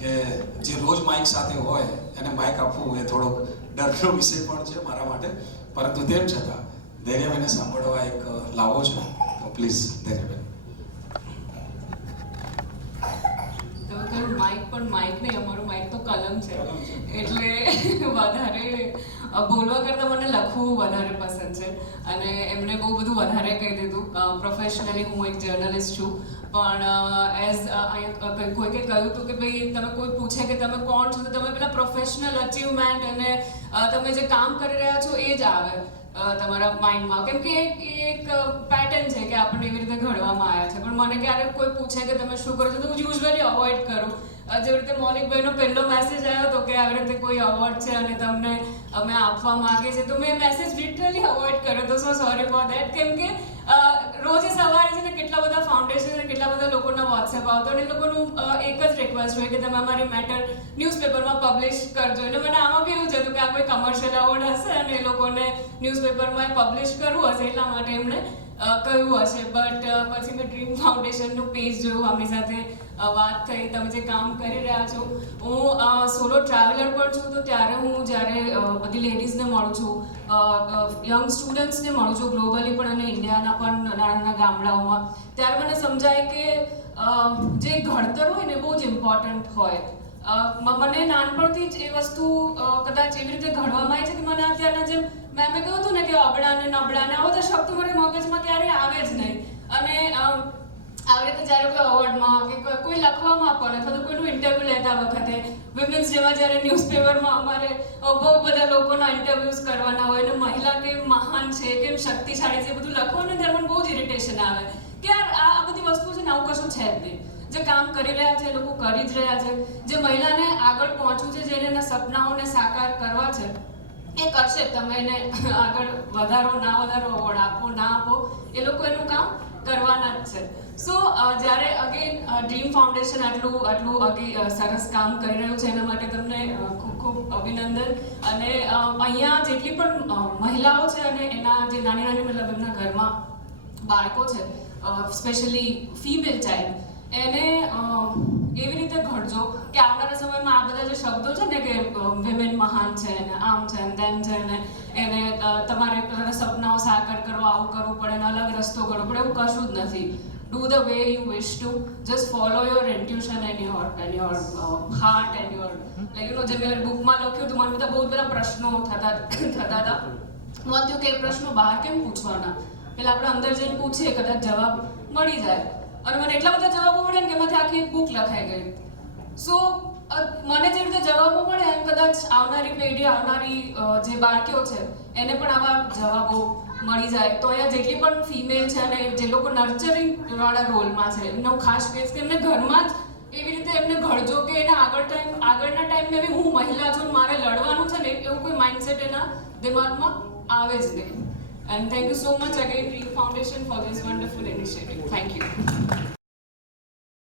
કે જે રોજ માઇક સાથે હોય એને માઇક આપવું એ થોડોક ડરનો વિષય પણ છે મારા માટે, પરંતુ તેમ છતાં ધૈર્યબેનને સાંભળવા એક લાવો છો, તો પ્લીઝ ધૈર્યબેન. માઇક પણ માઇક નહીં, અમારું માઇક તો કલમ છે, એટલે વધારે બોલવા કરતાં મને લખવું વધારે પસંદ છે. અને એમને બહુ બધું વધારે કહી દીધું. પ્રોફેશનલી હું એક જર્નલિસ્ટ છું, પણ એઝ કોઈકે કહ્યું હતું કે ભાઈ તમે કોઈ પૂછે કે તમે કોણ છો, તો તમે પેલા પ્રોફેશનલ અચીવમેન્ટ અને તમે જે કામ કરી રહ્યા છો એ જ આવે તમારા માઇન્ડમાં, કેમ કે એ એક પેટર્ન છે કે આપણને એવી રીતે ઘડવામાં આવ્યા છે. પણ મને ક્યારેક કોઈ પૂછે કે તમે શું કરો છો, તો હું યુઝ્યુઅલી અવોઇડ કરું. જેવી રીતે મૌલિકભાઈનો પહેલો મેસેજ આવ્યો હતો કે આવી રીતે કોઈ અવોર્ડ છે અને તમને અમે આપવા માંગે છે, તો મેં મેસેજ લિટરલી અવોઇડ કર્યો હતો. સો સોરી ફોર દેટ. કેમ કે રોજે સવારે છે ને કેટલા બધા ફાઉન્ડેશન અને કેટલા બધા લોકોના વોટ્સએપ આવતો, અને એ લોકોનું એક જ રિક્વેસ્ટ હોય કે તમે અમારી મેટર ન્યૂઝપેપરમાં પબ્લિશ કરજો. એટલે મને આમાં બી એવું જ હતું કે આ કોઈ કમર્શિયલ એવોર્ડ હશે અને એ લોકોને ન્યૂઝપેપરમાં પબ્લિશ કરવું હશે, એટલા માટે એમણે કહ્યું હશે. બટ પછી મેં ડ્રીમ ફાઉન્ડેશનનું પેજ જોયું, આમની સાથે વાત થઈ, તમે જે કામ કરી રહ્યા છો. હું સોલો ટ્રાવેલર પણ છું, તો ત્યારે હું જ્યારે બધી લેડીઝને મળું છું, યંગ સ્ટુડન્ટ્સને મળું છું ગ્લોબલી પણ અને ઇન્ડિયાના પણ નાના નાના ગામડાઓમાં, ત્યારે મને સમજાય કે જે ઘડતર હોય ને બહુ જ ઇમ્પોર્ટન્ટ હોય. મને નાનપણથી જ એ વસ્તુ કદાચ એવી રીતે ઘડવામાં આવી છે કે મને અત્યારના જેમ મેં કહ્યું હતું ને કે અબડાને નબળાને આવો તો શબ્દ મારા મગજમાં ક્યારેય આવે જ નહીં. અને આવી રીતે જ્યારે કોઈ અવોર્ડમાં કે કોઈ લખવામાં પણ અથવા તો કોઈનું ઇન્ટરવ્યૂ લેતા વખતે વિમેન્સ જેવા જ્યારે ન્યૂઝપેપરમાં અમારે બહુ બધા લોકોના ઇન્ટરવ્યૂઝ કરવાના હોય અને મહિલા કેમ મહાન છે, કેમ શક્તિશાળી છે, બધું લખવાનું ત્યારે મને બહુ જ ઇરિટેશન આવે કે યાર આ બધી વસ્તુ છે ને આવું કશું છે જ નહીં. જે કામ કરી રહ્યા છે એ લોકો કરી જ રહ્યા છે. જે મહિલાને આગળ પહોંચવું છે, જેને એના સપનાઓને સાકાર કરવા છે એ કરશે. તમે એને આગળ વધારો ના વધારો, અવોર્ડ આપો ના આપો, એ લોકો એનું કામ કરવાના જ છે. સો જ્યારે અગેન ડ્રીમ ફાઉન્ડેશન આટલું સરસ કામ કરી રહ્યું છે, એના માટે તમને ખૂબ ખૂબ અભિનંદન. અને અહીંયા જેટલી પણ મહિલાઓ છે અને એના જે નાની નાની મતલબ એમના ઘરમાં બાળકો છે, સ્પેશિયલી ફિમેલ ચાઇલ્ડ, એને એવી રીતે ઘડજો કે આવનારા સમયમાં આ બધા જે શબ્દો છે ને કે વિમેન મહાન છે ને આમ છે ને તેમ છે ને એને તમારે સપનાઓ સાકાર કરવા આવું કરવું પડે ને અલગ રસ્તો કરવો પડે, એવું કશું જ નથી. Do the way you wish to. Just follow your intuition and your heart and your જે મેં બુકમાં લખ્યું હતું, મને બધા બહુ બધા પ્રશ્નો થતા હતા. મને થયું કે એ પ્રશ્નો બહાર કેમ પૂછવાના, પેલા આપણે અંદર જઈને પૂછીએ, કદાચ જવાબ મળી જાય. અને મને એટલા બધા જવાબો મળે ને કે એમાંથી આખી એક બુક લખાઈ ગઈ. સો મને જે રીતે જવાબો મળે એમ કદાચ આવનારી પેઢી, આવનારી જે બાળકીઓ છે એને પણ આવા જવાબો મળી જાય. તો અહીંયા જેટલી પણ ફિમેલ છે અને જે લોકો નર્ચરિંગ વાળા રોલમાં છે, એમને હું ખાસ કહીશ કે એમને ઘરમાં જ એવી રીતે એમને ઘડજો કે એને આગળના ટાઈમમાં બી હું મહિલા છું, મારે લડવાનું છે ને, એવું કોઈ માઇન્ડસેટ એના દિમાગમાં આવે જ નહીં. And thank you so much again, Dream Foundation, for this wonderful initiative. Thank you.